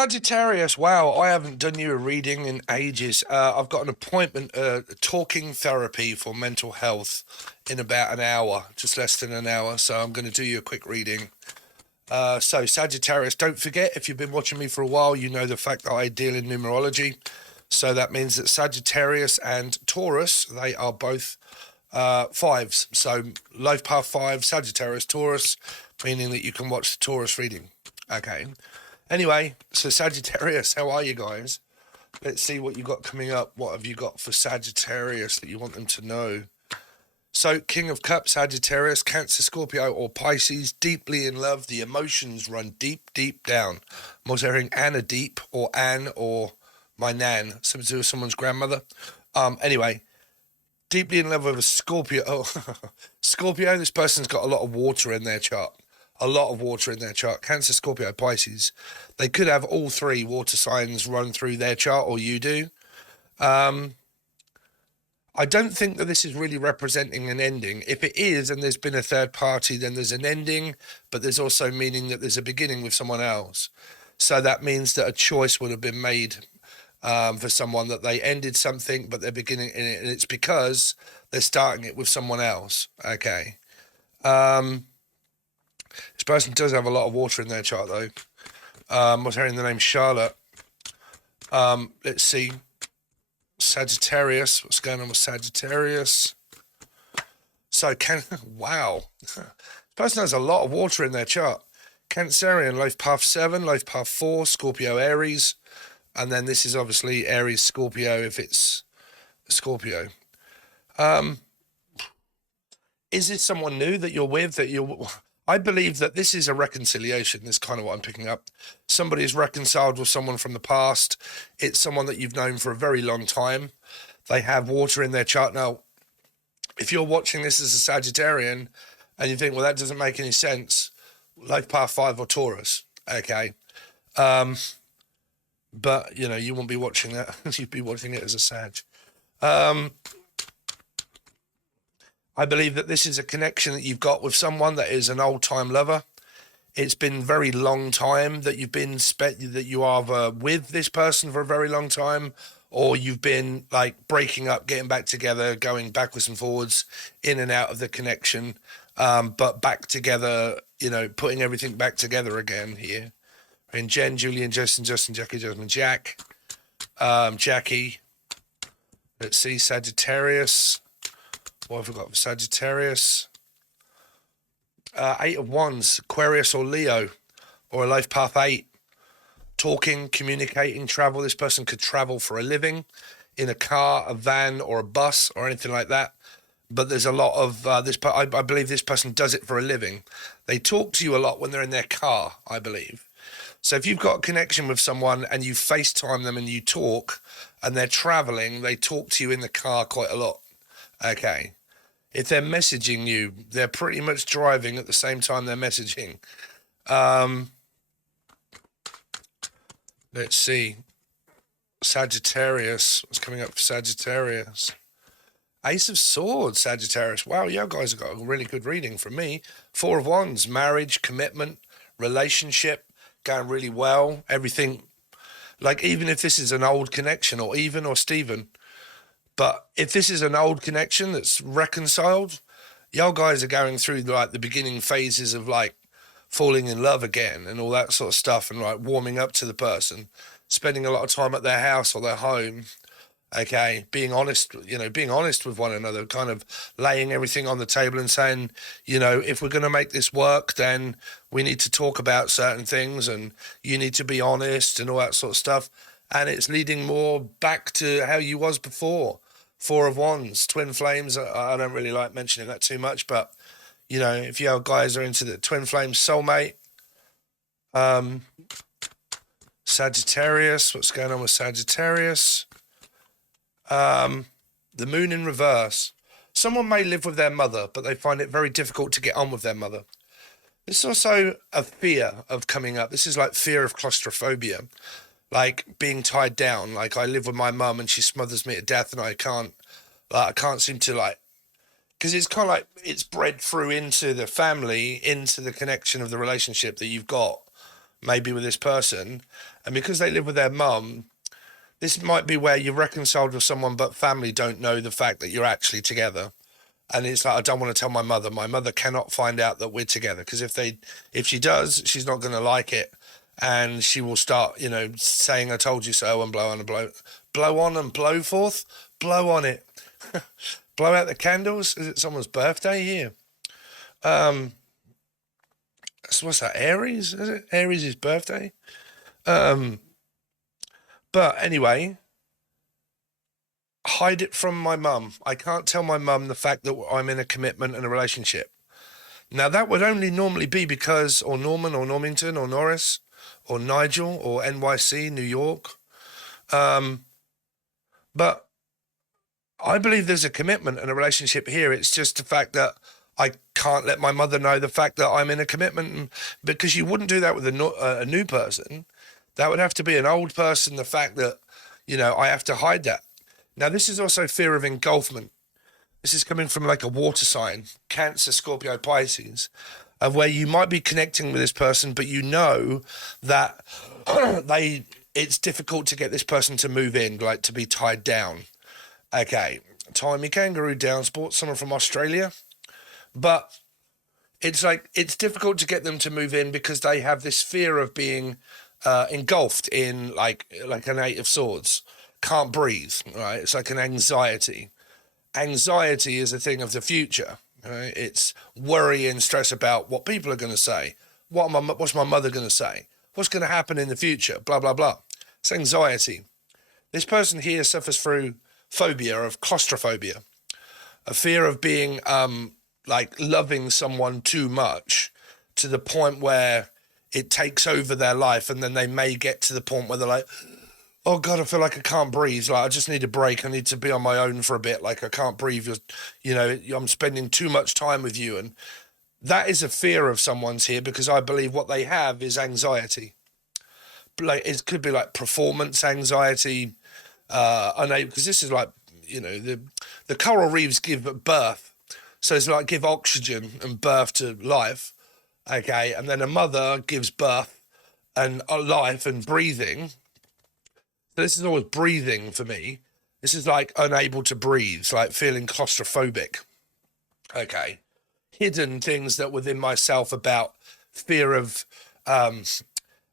Sagittarius, wow, I haven't done you a reading in ages. I've got an appointment, talking therapy for mental health in about an hour, just less than an hour. So I'm going to do you a quick reading. So Sagittarius, don't forget, if you've been watching me for a while, you know the fact that I deal in numerology. So that means that Sagittarius and Taurus, they are both fives. So life path 5, Sagittarius, Taurus, meaning that you can watch the Taurus reading. Okay. Anyway, so Sagittarius, how are you guys? Let's see what you got coming up. What have you got for Sagittarius that you want them to know? So, King of Cups, Sagittarius, Cancer, Scorpio, or Pisces, deeply in love. The emotions run deep, deep down. I'm also hearing Anna Deep, or Anne, or my Nan, something to do with someone's grandmother. Anyway, deeply in love with a Scorpio. Oh, Scorpio, this person's got a lot of water in their chart. A lot of water in their chart. Cancer, Scorpio, Pisces. They could have all 3 water signs run through their chart, or you do. I don't think that this is really representing an ending. If it is, and there's been a third party, then there's an ending, but there's also meaning that there's a beginning with someone else. So that means that a choice would have been made for someone, that they ended something, but they're beginning in it, and it's because they're starting it with someone else. Okay. This person does have a lot of water in their chart, though. I was hearing the name Charlotte. Let's see. Sagittarius. What's going on with Sagittarius? So, wow. This person has a lot of water in their chart. Cancerian, life path 7, life path 4, Scorpio, Aries. And then this is obviously Aries, Scorpio, if it's Scorpio. Is this someone new that you're with, that you're... I believe that this is a reconciliation. This is kind of what I'm picking up. Somebody is reconciled with someone from the past. It's someone that you've known for a very long time. They have water in their chart. Now, if you're watching this as a Sagittarian and you think, well, that doesn't make any sense, life path 5 or Taurus, okay. But, you know, you won't be watching that. You'd be watching it as a Sag. I believe that this is a connection that you've got with someone that is an old-time lover. It's been very long time that you've been that you are with this person for a very long time, or you've been like breaking up, getting back together, going backwards and forwards, in and out of the connection, but back together. You know, putting everything back together again here. And Jen, Julian, Justin, Jackie, Jasmine, Jack, Jackie. Let's see, Sagittarius. What have we got for Sagittarius? 8 of Wands, Aquarius or Leo, or a life path 8. Talking, communicating, travel. This person could travel for a living in a car, a van, or a bus, or anything like that. But there's a lot of this. I believe this person does it for a living. They talk to you a lot when they're in their car, I believe. So if you've got a connection with someone and you FaceTime them and you talk, and they're traveling, they talk to you in the car quite a lot. Okay. If they're messaging you, they're pretty much driving at the same time they're messaging. Let's see. Sagittarius. What's coming up for Sagittarius? Ace of Swords, Sagittarius. Wow, you guys have got a really good reading from me. 4 of Wands, marriage, commitment, relationship, going really well. Everything, like even if this is an old connection, or Stephen, but if this is an old connection that's reconciled, y'all guys are going through like the beginning phases of like falling in love again and all that sort of stuff, and like warming up to the person, spending a lot of time at their house or their home. Okay, being honest, you know, being honest with one another, kind of laying everything on the table and saying, you know, if we're going to make this work, then we need to talk about certain things, and you need to be honest and all that sort of stuff. And it's leading more back to how you was before. 4 of Wands, twin flames. I don't really like mentioning that too much, but, you know, if you guys are into the twin flames, soulmate. Sagittarius, what's going on with Sagittarius? The moon in reverse. Someone may live with their mother, but they find it very difficult to get on with their mother. This is also a fear of coming up. This is like fear of claustrophobia. Like being tied down. Like I live with my mum and she smothers me to death, and I can't seem to like, because it's kind of like it's bred through into the family, into the connection of the relationship that you've got maybe with this person, and because they live with their mum, this might be where you're reconciled with someone, but family don't know the fact that you're actually together. And it's like, I don't want to tell my mother. My mother cannot find out that we're together, because if she does, she's not going to like it, and she will start, saying "I told you so" and blow on and blow on and blow forth, blow on it, blow out the candles. Is it someone's birthday here? So what's that? Aries? Is it Aries' birthday? But anyway, hide it from my mum. I can't tell my mum the fact that I'm in a commitment and a relationship. Now, that would only normally be because, or Norman, or Normington, or Norris, or Nigel, or NYC, New York. But I believe there's a commitment and a relationship here. It's just the fact that I can't let my mother know the fact that I'm in a commitment, because you wouldn't do that with a new person. That would have to be an old person, the fact that, I have to hide that. Now, this is also fear of engulfment. This is coming from like a water sign, Cancer, Scorpio, Pisces, of where you might be connecting with this person, but you know that it's difficult to get this person to move in, like to be tied down. Okay, Timey Kangaroo down, sport, someone from Australia. But it's like, it's difficult to get them to move in because they have this fear of being engulfed in like an Eight of Swords. Can't breathe, right? It's like an anxiety. Anxiety is a thing of the future, right? It's worry and stress about what people are going to say. What's my mother going to say? What's going to happen in the future? Blah, blah, blah. It's anxiety. This person here suffers through phobia of claustrophobia, a fear of being like loving someone too much to the point where it takes over their life, and then they may get to the point where they're like, oh God, I feel like I can't breathe. Like, I just need a break. I need to be on my own for a bit. Like, I can't breathe. I'm spending too much time with you. And that is a fear of someone's here, because I believe what they have is anxiety. Like, it could be like performance anxiety. Because this is like, the coral reefs give birth. So it's like give oxygen and birth to life. Okay. And then a mother gives birth and life and breathing. This is always breathing for me. This is like unable to breathe, it's like feeling claustrophobic. Okay. Hidden things that within myself about fear of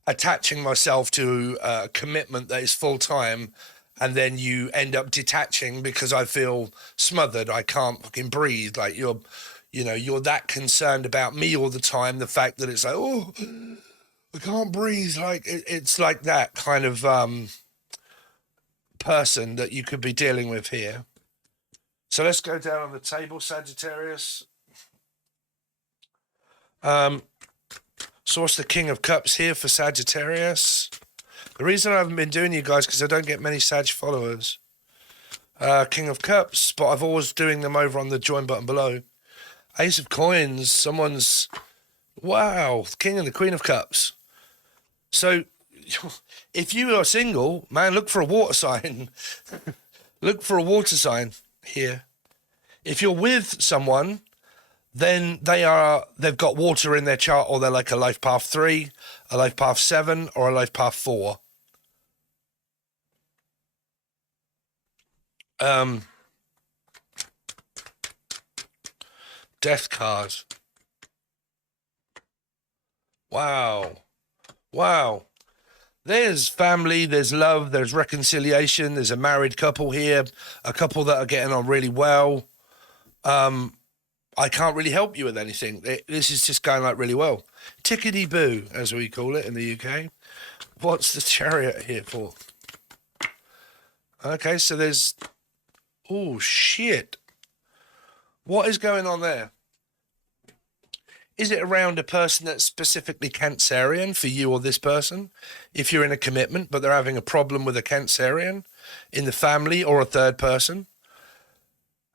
attaching myself to a commitment that is full time, and then you end up detaching because I feel smothered. I can't fucking breathe. Like you're that concerned about me all the time. The fact that it's like, oh, I can't breathe. Like it's like that kind of person that you could be dealing with here. So let's go down on the table, Sagittarius. So what's the King of Cups here for Sagittarius? The reason I haven't been doing you guys because I don't get many Sag followers. King of Cups, but I've always doing them over on the join button below. Ace of Coins, someone's, wow, King and the Queen of Cups. So if you are single, man, look for a water sign. Look for a water sign here. If you're with someone, then they've got water in their chart, or they're like a life path 3, a life path 7, or a life path 4. Death card. Wow. There's family, there's love, there's reconciliation, there's a married couple here, a couple that are getting on really well. I can't really help you with anything. This is just going like really well. Tickety-boo, as we call it in the UK. What's the Chariot here for? Okay, so there's... oh, shit. What is going on there? Is it around a person that's specifically Cancerian for you or this person? If you're in a commitment, but they're having a problem with a Cancerian in the family or a third person?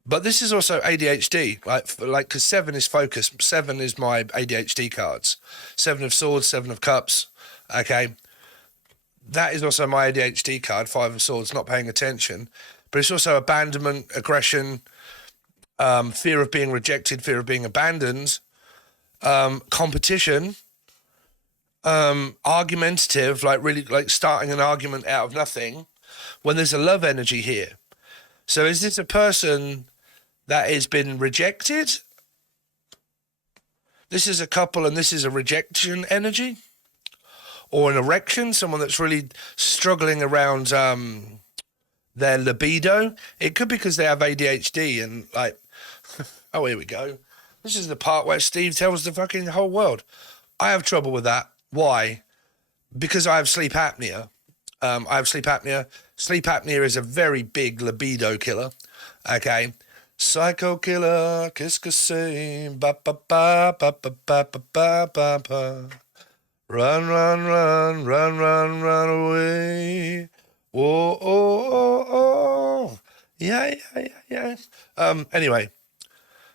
But this is also ADHD, like because 7 is focus. 7 is my ADHD cards. 7 of Swords, 7 of Cups. Okay, that is also my ADHD card. 5 of Swords, not paying attention. But it's also abandonment, aggression, fear of being rejected, fear of being abandoned, competition, argumentative, like really like starting an argument out of nothing, when there's a love energy here. So is this a person that has been rejected? This is a couple and this is a rejection energy? Or an erection, someone that's really struggling around their libido. It could be because they have ADHD and like, oh, here we go. This is the part where Steve tells the fucking whole world. I have trouble with that. Why? Because I have sleep apnea. I have sleep apnea. Sleep apnea is a very big libido killer. Okay. Psycho killer, qu'est-ce que c'est? Ba ba ba ba ba ba ba ba ba ba. Run, run, run, run, run, run away. Oh, oh, oh, oh. Yeah, yeah, yeah, yeah. Anyway,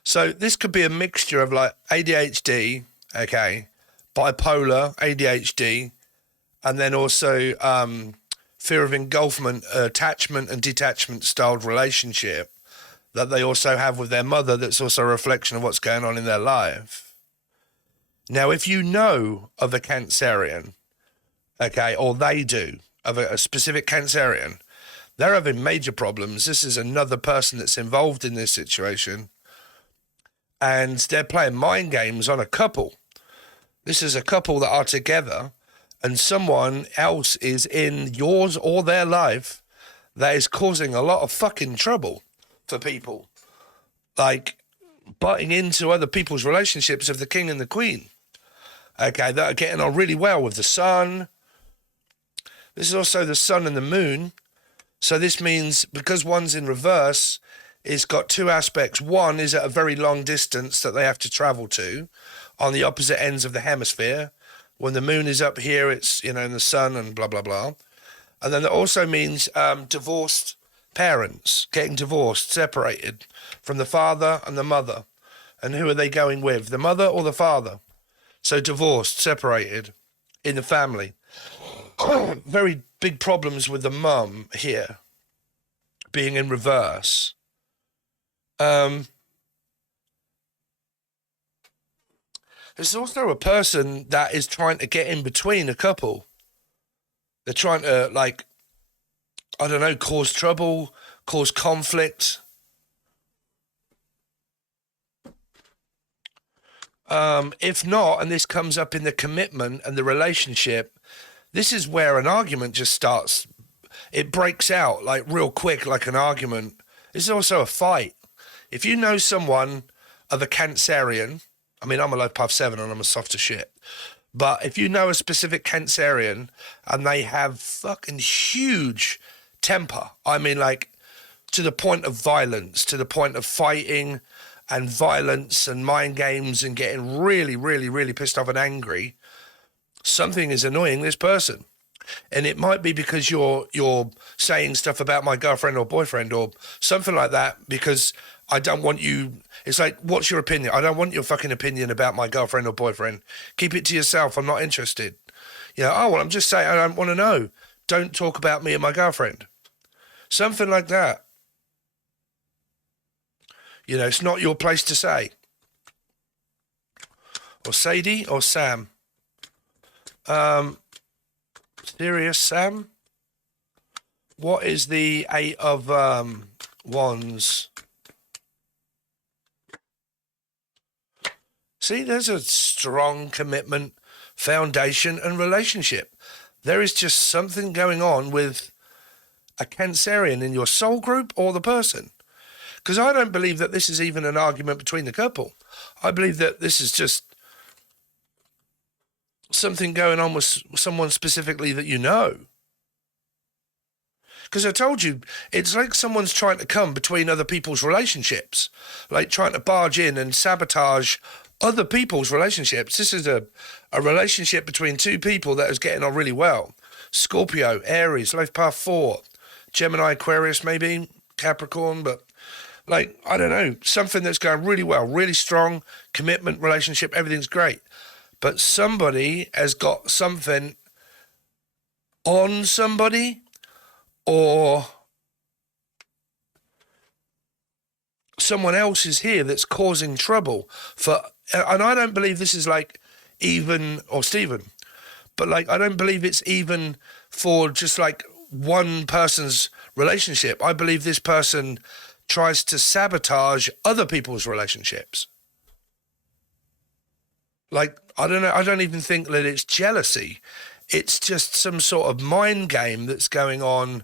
so this could be a mixture of like ADHD, okay, bipolar, ADHD, and then also fear of engulfment, attachment and detachment styled relationship that they also have with their mother. That's also a reflection of what's going on in their life. Now, if you know of a Cancerian, okay, or they do, of a specific Cancerian, they're having major problems. This is another person that's involved in this situation, and they're playing mind games on a couple. This is a couple that are together, and someone else is in yours or their life that is causing a lot of fucking trouble for people. Like, butting into other people's relationships of the king and the queen. Okay, that are getting on really well with the sun. This is also the sun and the moon. So this means because one's in reverse, it's got two aspects. One is at a very long distance that they have to travel to on the opposite ends of the hemisphere. When the moon is up here, it's, you know, in the sun and blah, blah, blah. And then it also means divorced parents, getting divorced, separated from the father and the mother. And who are they going with, the mother or the father? So divorced, separated in the family. Very big problems with the mum here, being in reverse. There's also a person that is trying to get in between a couple. They're trying to, like, I don't know, cause trouble, cause conflict. If not, and this comes up in the commitment and the relationship, this is where an argument just starts. It breaks out like real quick, like an argument. This is also a fight. If you know someone of a Cancerian, I mean, I'm a low path 7 and I'm a softer shit. But if you know a specific Cancerian and they have fucking huge temper, I mean, like to the point of violence, to the point of fighting and violence and mind games and getting really, really, really pissed off and angry, something is annoying this person. And it might be because you're saying stuff about my girlfriend or boyfriend or something like that, because I don't want you. It's like, what's your opinion? I don't want your fucking opinion about my girlfriend or boyfriend. Keep it to yourself. I'm not interested. You know, oh, well, I'm just saying I don't want to know. Don't talk about me and my girlfriend. Something like that. You know, it's not your place to say. Or Sadie or Sam. Serious Sam? What is the 8 of Wands? See, there's a strong commitment, foundation, and relationship. There is just something going on with a Cancerian in your soul group or the person. Because I don't believe that this is even an argument between the couple. I believe that this is just something going on with someone specifically that you know. Because I told you, it's like someone's trying to come between other people's relationships, like trying to barge in and sabotage other people's relationships. This is a relationship between two people that is getting on really well. Scorpio, Aries, life path 4, Gemini, Aquarius, maybe Capricorn, but like, I don't know, something that's going really well, really strong commitment, relationship, everything's great. But somebody has got something on somebody, or someone else is here that's causing trouble for, and I don't believe this is like Even or Stephen, But like, I don't believe it's even for just like one person's relationship. I believe this person tries to sabotage other people's relationships. Like, I don't know, I don't even think that it's jealousy. It's just some sort of mind game that's going on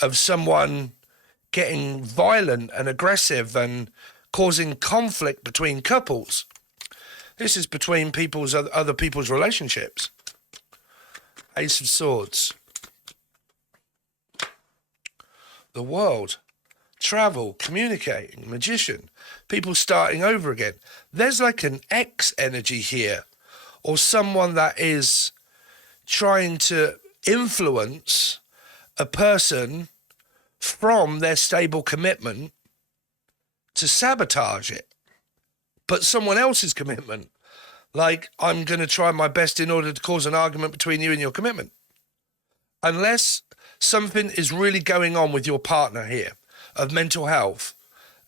of someone getting violent and aggressive and causing conflict between couples. This is between other people's relationships. Ace of Swords. The World. Travel, communicating, Magician. People starting over again. There's like an X energy here, or someone that is trying to influence a person from their stable commitment to sabotage it, but someone else's commitment. Like, I'm going to try my best in order to cause an argument between you and your commitment. Unless something is really going on with your partner here of mental health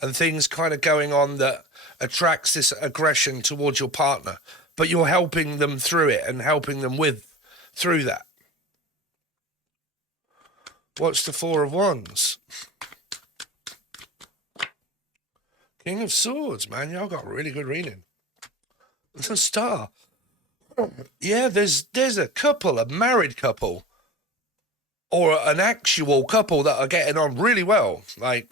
and things kind of going on that attracts this aggression towards your partner, but you're helping them through it and helping them through that. What's the Four of Wands? King of Swords, man. Y'all got a really good reading. It's a Star. Yeah, there's a couple, a married couple, or an actual couple that are getting on really well. Like,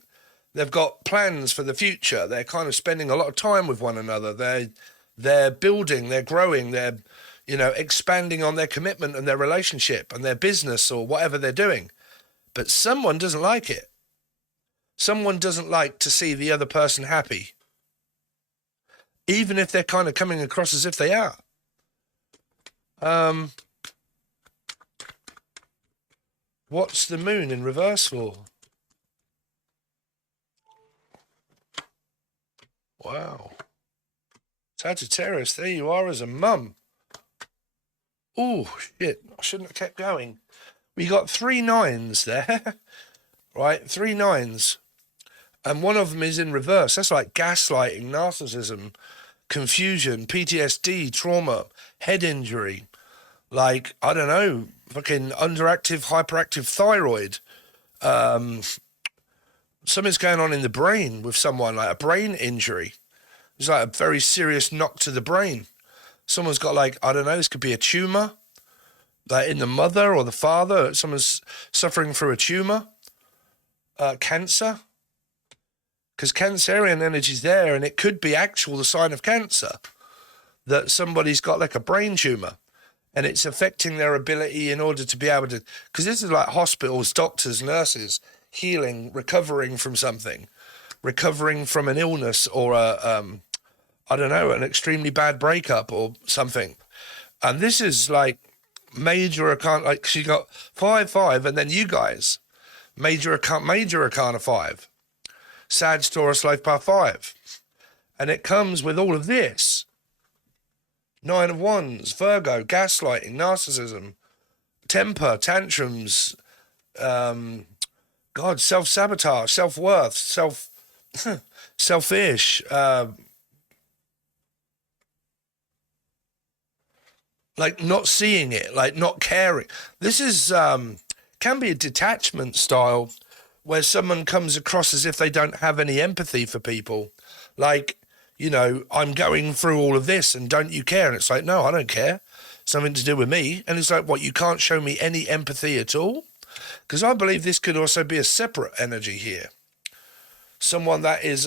they've got plans for the future. They're kind of spending a lot of time with one another. They're building, they're growing, they're, expanding on their commitment and their relationship and their business or whatever they're doing. But someone doesn't like it. Someone doesn't like to see the other person happy, even if they're kind of coming across as if they are. What's the Moon in reverse for? Wow. Sagittarius, there you are as a mum. Oh, shit. I shouldn't have kept going. We got 3 9s there. Right? 3 9s. And one of them is in reverse. That's like gaslighting, narcissism, confusion, PTSD, trauma, head injury. Like, I don't know, fucking underactive, hyperactive thyroid. Something's going on in the brain with someone, like a brain injury. It's like a very serious knock to the brain. Someone's got, like, I don't know, this could be a tumor, like in the mother or the father. Someone's suffering through a tumor. Cancer. Because Cancerian energy's there, and it could be the sign of cancer, that somebody's got like a brain tumor, and it's affecting their ability in order to be able to, because this is like hospitals, doctors, nurses, healing, recovering from something, recovering from an illness or an extremely bad breakup or something. And this is like major arcana, like she got 5, and then you guys, major arcana 5. Sag, Taurus, Life Path 5. And it comes with all of this. 9 of Wands, Virgo, gaslighting, narcissism, temper, tantrums, self-sabotage, self-worth, selfish, like not seeing it, like not caring. This is, can be a detachment style where someone comes across as if they don't have any empathy for people. Like, I'm going through all of this and don't you care? And it's like, no, I don't care. Something to do with me. And it's like, what, you can't show me any empathy at all? Because I believe this could also be a separate energy here. Someone that is,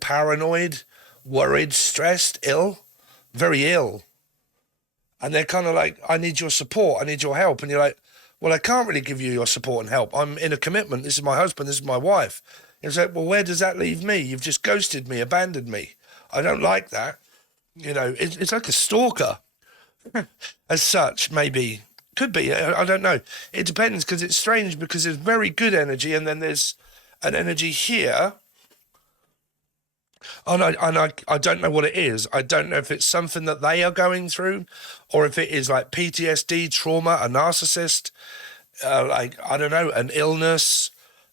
paranoid, worried, stressed, ill, very ill. And they're kind of like, I need your support, I need your help. And you're like, well, I can't really give you your support and help. I'm in a commitment. This is my husband. This is my wife. It's like, well, where does that leave me? You've just ghosted me, abandoned me. I don't like that. It's like a stalker as such, maybe. Could be. I don't know. It depends, because it's strange, because there's very good energy and then there's an energy here. And I don't know what it is. I don't know if it's something that they are going through, or if it is like PTSD, trauma, a narcissist, an illness,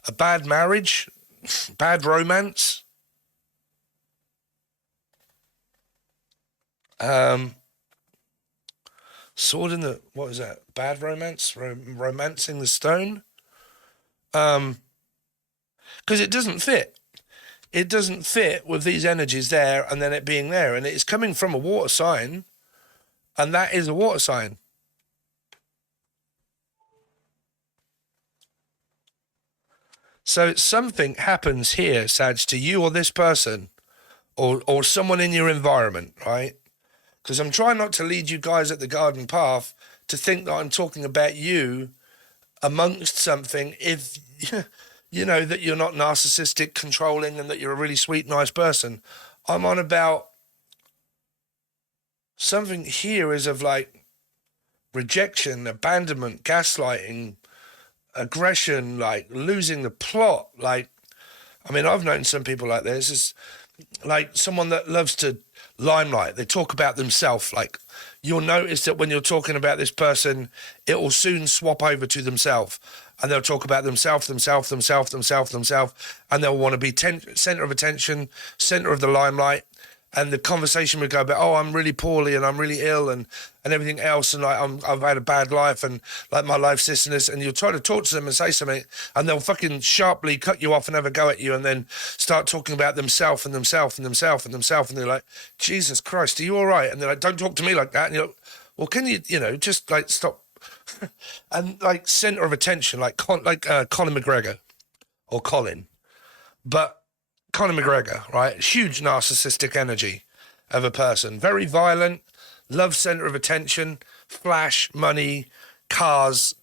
a bad marriage, bad romance. Sword in the, what is that? Bad romance? Romancing the stone? Because it doesn't fit. It doesn't fit with these energies there and then it being there. And it's coming from a water sign, and that is a water sign. So something happens here, Sag, to you or this person, or someone in your environment, right? Because I'm trying not to lead you guys at the garden path to think that I'm talking about you amongst something if you know that you're not narcissistic, controlling, and that you're a really sweet, nice person. I'm on about something here is of like rejection, abandonment, gaslighting, aggression, like losing the plot. Like, I mean, I've known some people like this. It's like someone that loves to limelight. They talk about themselves. Like, you'll notice that when you're talking about this person, it will soon swap over to themselves. And they'll talk about themselves, and they'll want to be center of attention, center of the limelight. And the conversation would go about, oh, I'm really poorly and I'm really ill and everything else. And like, I've had a bad life and like my life's this and this. And you'll try to talk to them and say something and they'll fucking sharply cut you off and have a go at you and then start talking about themselves. And they're like, Jesus Christ, are you all right? And they're like, don't talk to me like that. And you're like, well, can you, just like stop. And like center of attention, like Conor McGregor or Colin. But Conor McGregor, right? Huge narcissistic energy of a person. Very violent, loves center of attention, flash, money, cars,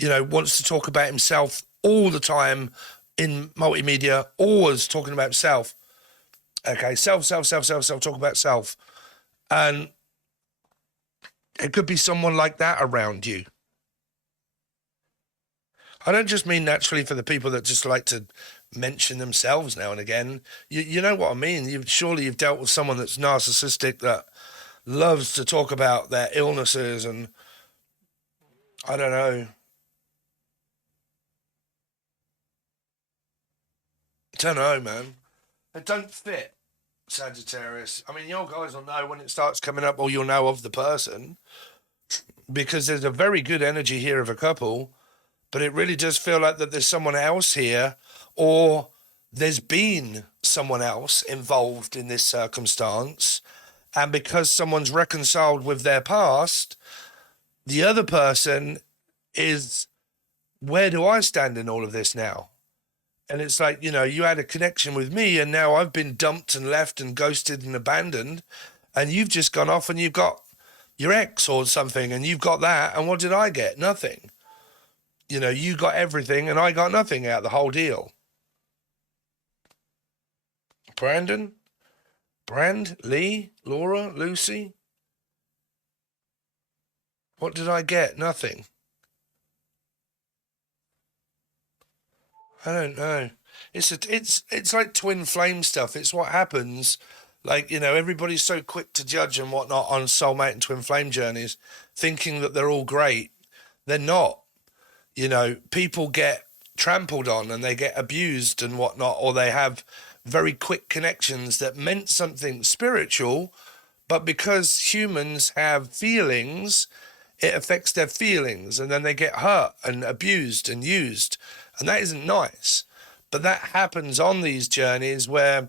wants to talk about himself all the time in multimedia, always talking about himself. Okay, self, talk about self. And it could be someone like that around you. I don't just mean naturally for the people that just like to mention themselves now and again. You know what I mean? You've dealt with someone that's narcissistic that loves to talk about their illnesses and I don't know. I don't know, man. It don't fit, Sagittarius. I mean, your guys will know when it starts coming up, or you'll know of the person because there's a very good energy here of a couple, but it really does feel like that there's someone else here, or there's been someone else involved in this circumstance. And because someone's reconciled with their past, the other person is, where do I stand in all of this now? And it's like, you had a connection with me and now I've been dumped and left and ghosted and abandoned. And you've just gone off and you've got your ex or something and you've got that. And what did I get? Nothing. You got everything and I got nothing out of the whole deal. Brandon? Lee? Laura? Lucy? What did I get? Nothing. I don't know. It's like twin flame stuff. It's what happens. Like, everybody's so quick to judge and whatnot on soulmate and twin flame journeys, thinking that they're all great. They're not. People get trampled on and they get abused and whatnot, or they have very quick connections that meant something spiritual, but because humans have feelings, it affects their feelings and then they get hurt and abused and used. And that isn't nice. But that happens on these journeys where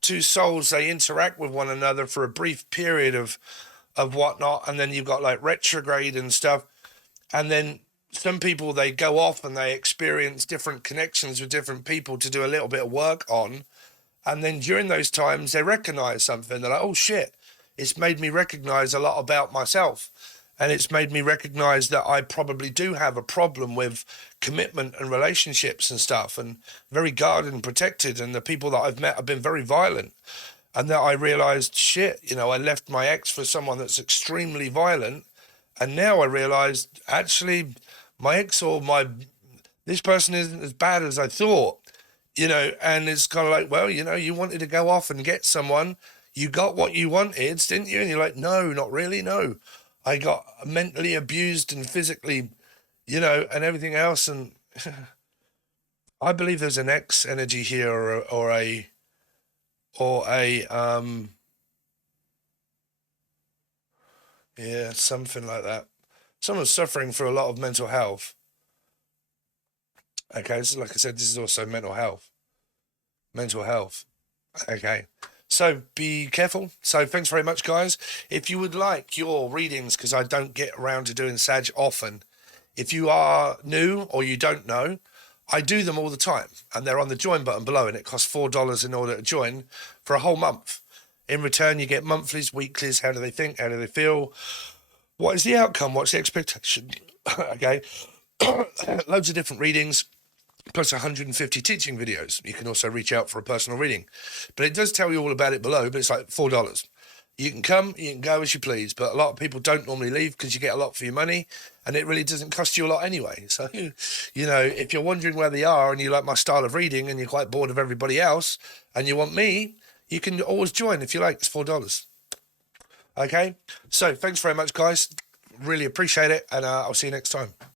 two souls, they interact with one another for a brief period of whatnot. And then you've got like retrograde and stuff. And then some people, they go off and they experience different connections with different people to do a little bit of work on. And then during those times, they recognize something. They're like, oh shit, it's made me recognize a lot about myself. And it's made me recognize that I probably do have a problem with commitment and relationships and stuff, and very guarded and protected. And the people that I've met have been very violent. And that I realized, shit, I left my ex for someone that's extremely violent. And now I realized, actually, my ex or this person isn't as bad as I thought, and it's kind of like, well, you wanted to go off and get someone. You got what you wanted, didn't you? And you're like, no, not really, no. I got mentally abused and physically, and everything else. And I believe there's an X energy here or a Yeah, something like that. Someone's suffering for a lot of mental health. Okay, so like I said, this is also mental health. Mental health. Okay. So be careful. So thanks very much, guys. If you would like your readings, because I don't get around to doing Sag often, if you are new or you don't know, I do them all the time, and they're on the join button below, and it costs $4 in order to join for a whole month. In return, you get monthlies, weeklies. How do they think? How do they feel? What is the outcome? What's the expectation? Okay. Loads of different readings, plus 150 teaching videos. You can also reach out for a personal reading. But it does tell you all about it below, but it's like $4. You can come, you can go as you please, but a lot of people don't normally leave because you get a lot for your money, and it really doesn't cost you a lot anyway. So, you know, if you're wondering where they are and you like my style of reading and you're quite bored of everybody else and you want me, you can always join if you like. It's $4. Okay? So thanks very much, guys. Really appreciate it, and I'll see you next time.